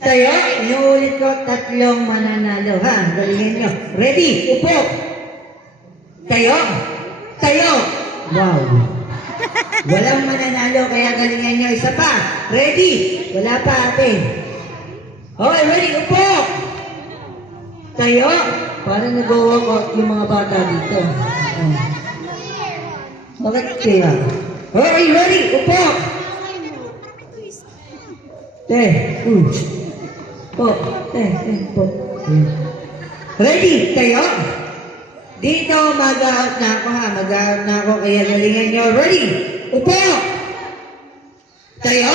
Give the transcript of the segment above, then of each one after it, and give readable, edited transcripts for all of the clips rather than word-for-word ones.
Tayo, inuulit ko, 3 mananalo, ha? Galingan nyo. Ready? Upo. Tayo. Tayo. Wow. Walang mananalo, kaya galingan nyo. Isa pa. Ready? Wala pa, ate. Okay, ready? Upo. Tayo. Parang nag-walk out yung mga bata dito. Bakit kaya? Okay, ready? Upo. Ready? Tayo? Dito, mag-out na ako ha. Mag-out na ako, kaya galingan nyo. Ready? Upo! Tayo?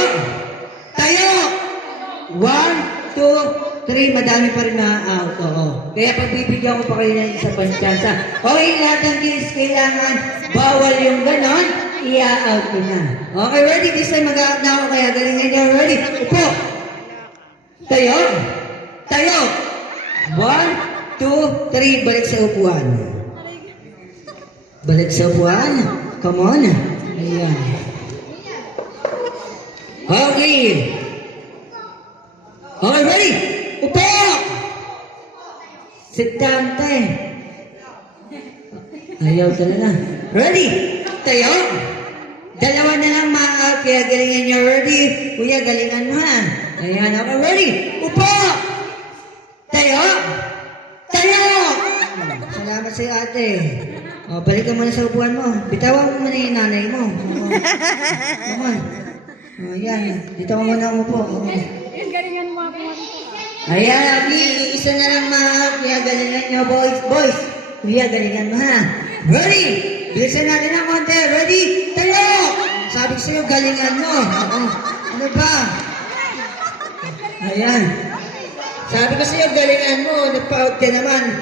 Tayo! 1, 2, 3. Madami pa rin na-out. Oo. Kaya pagbibigyan ko pa kayo ng isa pang chance. Okay, lahat ng kids, kailangan bawal yung ganon. I-out ko na. Okay, ready? This time mag-out na ako, kaya galingan nyo. Ready? Upo! Tayo? Tayo! 1, 2, 3. Balik sa upuan. Balik sa upuan. Come on. Ayan. Okay. Okay, ready? Upo! Sit down, tayo. Ayaw talaga. Ready? Tayo? 2 na lang ma-out, kaya galingan nyo. Ready? Kuya, galingan mo ha. Ayan, okay, ready? Upo! Tayo! Tayo! Salamat sa'yo, ate. O, balik ka muna sa upuan mo. Bitawan mo muna yung nanay mo. Come on. O, yan. Dito ka muna umupo. Yung galingan mo ako. Ayan, Abi. Isa na lang ma-out, kaya galingan nyo, boys. Boys, kuya, galingan mo ha. Ready? Bilisan natin ang konti. Ready? Tayo! Sabi ko sa'yo, galingan mo. Ano ba? Ayan. Sabi ko sa'yo, galingan mo. Nagpa-out ka naman.